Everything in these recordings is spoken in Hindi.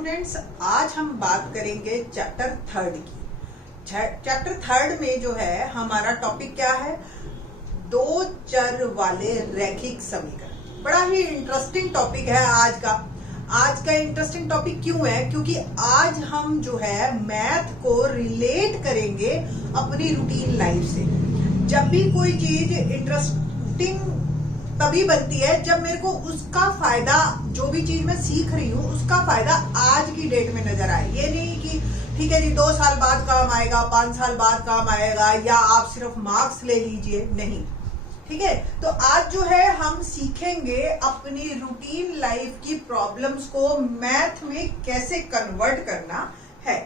स्टूडेंट्स, आज हम बात करेंगे चैप्टर थर्ड की। चैप्टर थर्ड में जो है हमारा टॉपिक क्या है, दो चर वाले रैखिक समीकरण। बड़ा ही इंटरेस्टिंग टॉपिक है आज का इंटरेस्टिंग टॉपिक क्यों है? क्योंकि आज हम जो है मैथ को रिलेट करेंगे अपनी रूटीन लाइफ से। जब भी कोई चीज इंटरेस्टिंग तभी बनती है जब मेरे को उसका फायदा, जो भी चीज मैं सीख रही हूँ उसका फायदा आज की डेट में नजर आए। ये नहीं कि ठीक है जी 2 साल बाद काम आएगा, 5 साल बाद काम आएगा, या आप सिर्फ मार्क्स ले लीजिए, नहीं। ठीक है, तो आज जो है हम सीखेंगे अपनी रूटीन लाइफ की प्रॉब्लम्स को मैथ में कैसे कन्वर्ट करना है।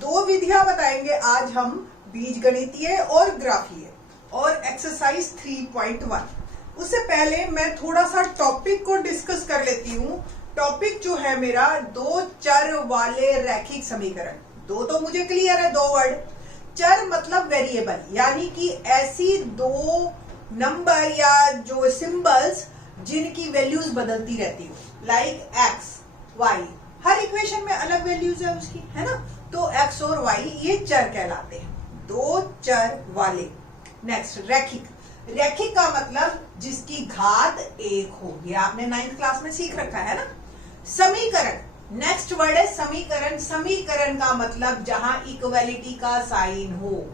2 विधियां बताएंगे आज हम, बीजगणितीय और ग्राफीय, और एक्सरसाइज 3.1। उससे पहले मैं थोड़ा सा टॉपिक को डिस्कस कर लेती हूँ। टॉपिक जो है मेरा, दो चर वाले रैखिक समीकरण। दो तो मुझे क्लियर है, 2 वर्ड। चर मतलब वेरिएबल, यानी कि ऐसी 2 नंबर या जो सिंबल्स जिनकी वैल्यूज बदलती रहती हो, लाइक एक्स वाई। हर इक्वेशन में अलग वैल्यूज है उसकी, है ना। तो एक्स और वाई ये चर कहलाते हैं, 2 चर वाले। नेक्स्ट, रैखिक। रैखिक का मतलब जिसकी घात 1 हो, ये आपने 9th क्लास में सीख रखा है ना। समीकरण, नेक्स्ट वर्ड है समीकरण। समीकरण का मतलब जहां इक्वलिटी का साइन हो,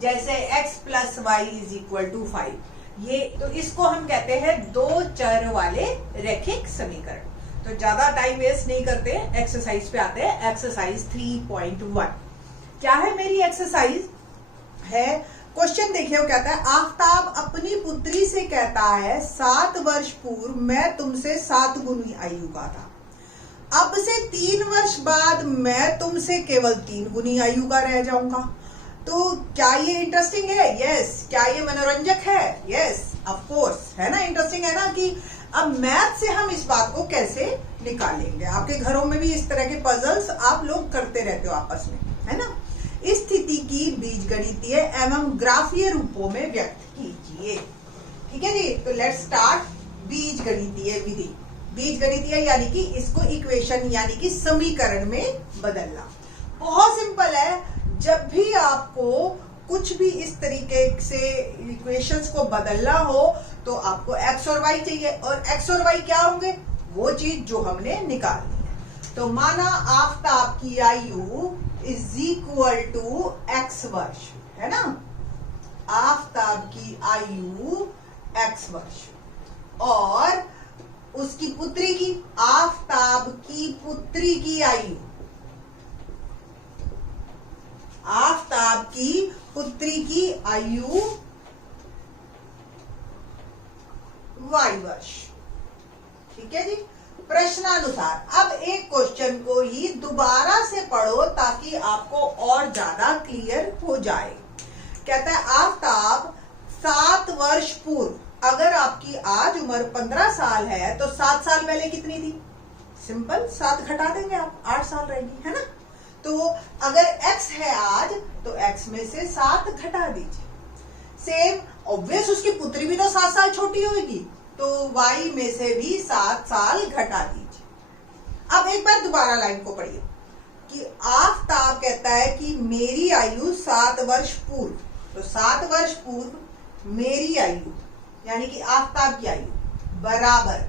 जैसे x + y = 5। ये तो इसको हम कहते हैं 2 चर वाले रैखिक समीकरण। तो ज्यादा टाइम वेस्ट नहीं करते, एक्सरसाइज पे आते हैं। एक्सरसाइज 3.1 क्या है मेरी एक्सरसाइज है। क्वेश्चन देखिए, वो कहता है आफताब अपनी पुत्री से कहता है 7 वर्ष पूर्व मैं तुमसे 7 गुनी आयु का था। अब से 3 वर्ष बाद मैं तुमसे केवल 3 गुनी आयु का रह जाऊंगा। तो क्या ये इंटरेस्टिंग है? यस। क्या ये मनोरंजक है? यस, ऑफ कोर्स, है ना। इंटरेस्टिंग है ना। कि अब मैथ से हम इस बात को कैसे निकालेंगे। आपके घरों में भी इस तरह के पजल्स आप लोग करते रहते हो आपस में, है ना। इस स्थिति की बीजगणितीय एवं ग्राफीय रूपों में व्यक्त कीजिए। ठीक है जी, तो लेट्स स्टार्ट। बीजगणितीय विधि। बीजगणितीय यानी कि इसको इक्वेशन यानी कि समीकरण में बदलना। बहुत सिंपल है। जब भी आपको कुछ भी इस तरीके से इक्वेशंस को बदलना हो तो आपको एक्स और वाई चाहिए, और एक्स और वाई क्या होंगे? वो चीज जो हमने निकालनी है। तो माना आफताब की आयु = x वर्ष, है ना। आफताब की आयु x वर्ष, और उसकी पुत्री की, आफताब की पुत्री की आयु, आफताब की पुत्री की आयु y वर्ष। ठीक है जी। प्रश्नानुसार अब एक क्वेश्चन को ही दोबारा से पढ़ो ताकि आपको और ज्यादा क्लियर हो जाए। कहता है आफताब 7 वर्ष पूर्व, अगर आपकी आज उम्र 15 साल है तो 7 साल पहले कितनी थी? सिंपल, 7 घटा देंगे आप, 8 साल रहेगी, है ना। तो अगर x है आज तो x में से 7 घटा दीजिए। सेम ऑब्वियस, उसकी पुत्री भी तो 7 साल छोटी होगी, तो y में से भी 7 साल घटा दीजिए। अब एक बार दोबारा लाइन को पढ़िए कि आफताब कहता है कि मेरी आयु 7 वर्ष पूर्व, तो 7 वर्ष पूर्व मेरी आयु यानी कि आफताब की आयु बराबर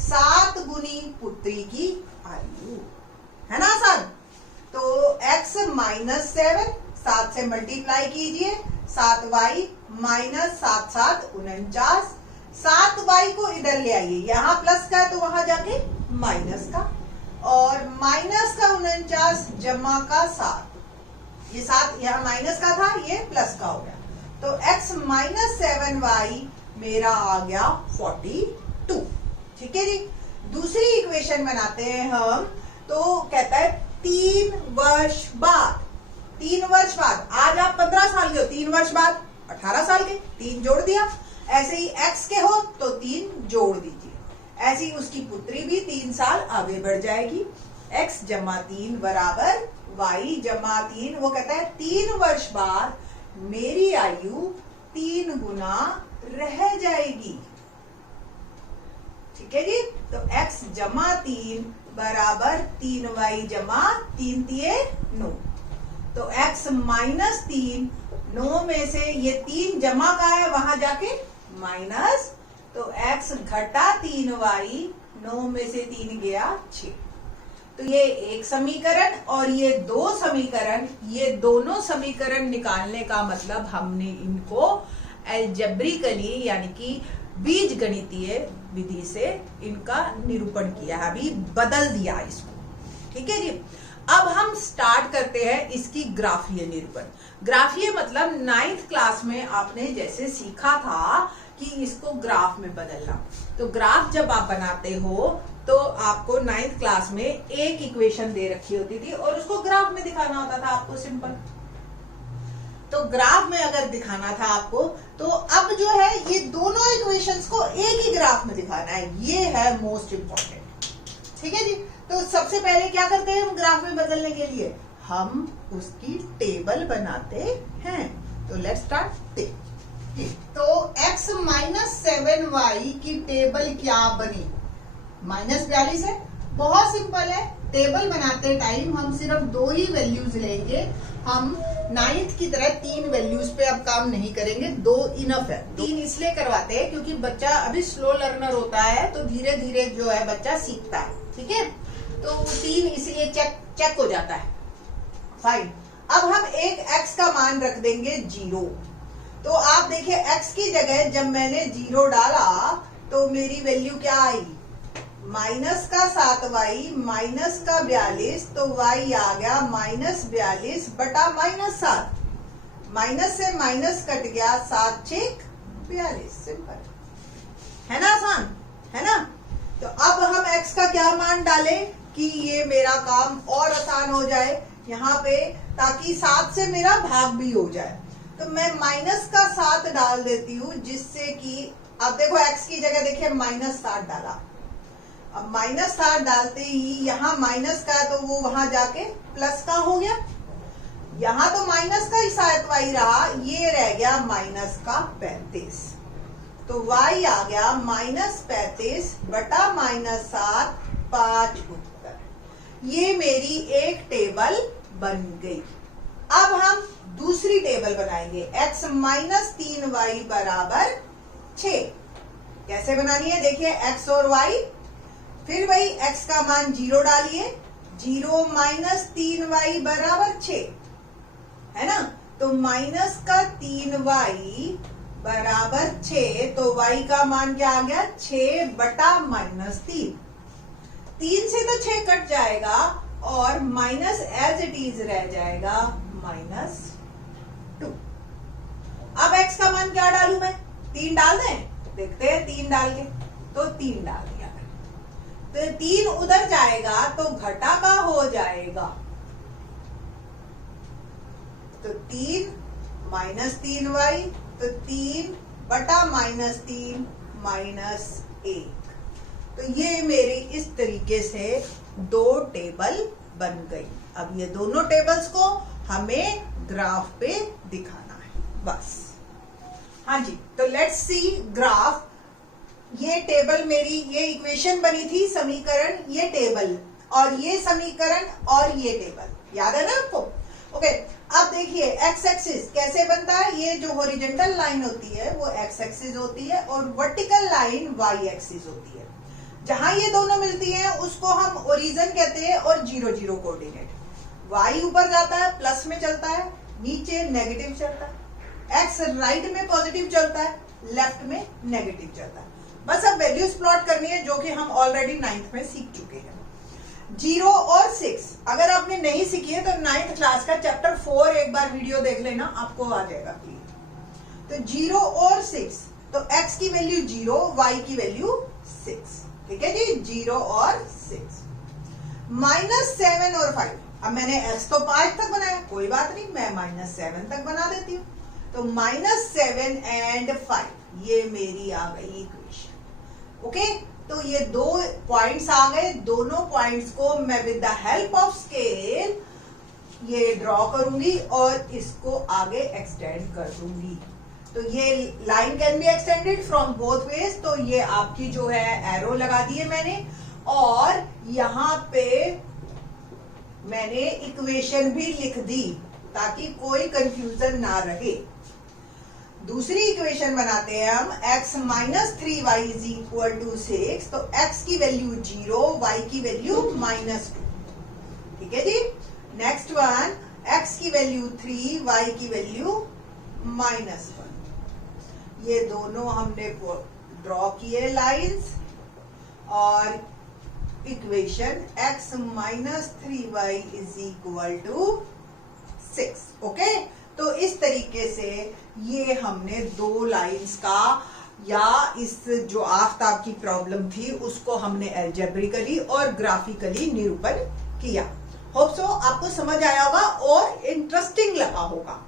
7 गुनी पुत्री की आयु, है ना आसान। तो x - 7, 7 से मल्टीप्लाई कीजिए, 7y - 7 × 7 = 49। 7y को इधर ले आइए, यहाँ प्लस का है तो वहां जाके माइनस का, और माइनस का 49 जमा का 7। ये 7 यहाँ माइनस का था, ये प्लस का हो गया। तो x - 7y मेरा आ गया 42। ठीक है जी। दूसरी इक्वेशन बनाते हैं हम। तो कहता है 3 वर्ष बाद, 3 वर्ष बाद, आज आप 15 साल के हो, 3 वर्ष बाद 18 साल के, 3 जोड़ दिया। ऐसे ही x के हो तो 3 जोड़ दीजिए। ऐसे ही उसकी पुत्री भी 3 साल आगे बढ़ जाएगी। x = 3 बराबर y = 3। वो कहता है 3 वर्ष बाद मेरी आयु 3 गुना रह जाएगी। ठीक है जी। तो x = 3 बराबर 3y जमा 3 तिये 9। तो x माइनस 3, 9 में से ये 3 जमा का है वहां जाके माइनस, तो x घटा 3y, 9 में से 3 गया 6। तो ये एक समीकरण और ये दो समीकरण, ये दोनों समीकरण निकालने का मतलब हमने इनको एल्जेब्रिकली यानी कि बीज गणितीय विधि से इनका निरूपण किया है, अभी बदल दिया इसको। ठीक है जी। अब हम स्टार्ट करते हैं इसकी ग्राफीय निरूपण। ग्राफीय मतलब 9th क्लास में आपने जैसे सीखा था कि इसको ग्राफ में बदलना। तो ग्राफ जब आप बनाते हो तो आपको 9th क्लास में एक इक्वेशन दे रखी होती थी और उसको ग्राफ में दिखाना होता था आपको, सिंपल। तो ग्राफ में अगर दिखाना था आपको, तो अब जो है ये दोनों इक्वेशंस को एक ही ग्राफ में दिखाना है, ये है मोस्ट इंपॉर्टेंट। ठीक है जी। तो सबसे पहले क्या करते हैं हम ग्राफ में बदलने के लिए, हम उसकी टेबल बनाते हैं। तो लेट्स स्टार्ट। तो x माइनस 7y की टेबल क्या बनी, -42 है। बहुत सिंपल है। टेबल बनाते टाइम हम सिर्फ 2 ही वैल्यूज लेंगे, हम 9th की तरह 3 वैल्यूज पे अब काम नहीं करेंगे, 2 इनफ है। 3 इसलिए करवाते हैं क्योंकि बच्चा अभी स्लो लर्नर होता है, तो धीरे धीरे जो है बच्चा सीखता है। ठीक है, तो 3 इसलिए चेक हो जाता है। फाइन। अब हम एक x का मान रख देंगे 0। तो आप देखिए x की जगह जब मैंने 0 डाला तो मेरी वैल्यू क्या आई, माइनस का 7y माइनस का 42, तो y आ गया -42 बटा -7। माइनस से माइनस कट गया, 7 6 42। सिंपल है ना, आसान है ना। तो अब हम x का क्या मान डालें कि ये मेरा काम और आसान हो जाए यहाँ पे, ताकि 7 से मेरा भाग भी हो जाए। तो मैं माइनस का 7 डाल देती हूँ, जिससे कि अब देखो x की जगह देखिए -7 डाला। अब -7 डालते ही यहाँ माइनस का, तो वो वहां जाके प्लस का हो गया। यहाँ तो माइनस का ही शायद y रहा, ये रह गया माइनस का 35। तो y आ गया -35 बटा -7, 5 उत्तर। ये मेरी एक टेबल बन गई। अब हम दूसरी टेबल बनाएंगे, x माइनस 3y बराबर 6। कैसे बनानी है, देखिए x और y, फिर वही x का मान 0 डालिए, 0 माइनस 3y बराबर 6 है ना। तो माइनस का 3y बराबर 6, तो y का मान क्या आ गया, 6 बटा -3। 3 से तो 6 कट जाएगा और माइनस एज इट इज रह जाएगा -2। अब x का मान क्या डालू मैं, 3 डाल दें, देखते हैं 3 डाल के। तो 3 डाल दिया, तो 3 उधर जाएगा तो घटा का हो जाएगा। तो 3 माइनस 3y, तो 3 बटा -3 -1। तो ये मेरी इस तरीके से 2 टेबल बन गई। अब ये दोनों टेबल्स को हमें ग्राफ पे दिखाना है बस। हाँ जी, तो लेट्स सी ग्राफ। ये टेबल मेरी, ये इक्वेशन बनी थी, समीकरण, ये टेबल, और ये समीकरण और ये टेबल, याद है ना आपको। ओके, अब देखिए एक्स एक्सिस कैसे बनता है। ये जो हॉरिजॉन्टल लाइन होती है वो एक्स एक्सिस होती है और वर्टिकल लाइन वाई एक्सिस होती है। जहां ये दोनों मिलती हैं उसको हम ओरिजिन कहते हैं और 0 0 कोऑर्डिनेट। वाई ऊपर जाता है प्लस में चलता है, नीचे नेगेटिव चलता है। एक्स राइट में पॉजिटिव चलता है, लेफ्ट में नेगेटिव चलता है। बस अब वैल्यूज प्लॉट करनी है, जो कि हम ऑलरेडी 9th में सीख चुके हैं। 0 और 6 अगर आपने नहीं सीखी है तो 9th क्लास का चैप्टर 4 एक बार वीडियो देख लेना, आपको आ जाएगा क्लियर। तो 0 और 6, तो x की वैल्यू 0, y की वैल्यू 6। ठीक है जी, 0 और 6। -7 और 5, अब मैंने x तो 5 तक बनाया, कोई बात नहीं, मैं -7 तक बना देती हूँ। तो -7 एंड 5, ये मेरी आ गई इक्वेशन। ओके, तो ये 2 पॉइंट्स आ गए। दोनों पॉइंट्स को मैं with the help of scale ये ड्रॉ करूंगी और इसको आगे एक्सटेंड कर दूंगी। तो ये line can be extended from both ways. तो ये आपकी जो है एरो लगा दी है मैंने, और यहाँ पे मैंने इक्वेशन भी लिख दी ताकि कोई कंफ्यूजन ना रहे। दूसरी इक्वेशन बनाते हैं हम, x minus 3y is equal to 6। तो x की वैल्यू 0, y की वैल्यू -2। ठीक है जी। नेक्स्ट वन, x की वैल्यू 3, y की वैल्यू -1। ये दोनों हमने ड्रॉ किए लाइंस और equation x minus 3y is equal to 6। Okay, तो इस तरीके से ये हमने दो लाइंस का या इस जो आफताब की प्रॉब्लम थी उसको हमने अलजेब्रिकली और ग्राफिकली निरूपण किया। होप सो आपको समझ आया होगा और इंटरेस्टिंग लगा होगा।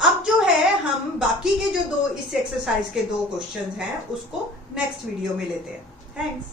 अब जो है हम बाकी के जो दो इस एक्सरसाइज के दो क्वेश्चंस हैं उसको नेक्स्ट वीडियो में लेते हैं। थैंक्स।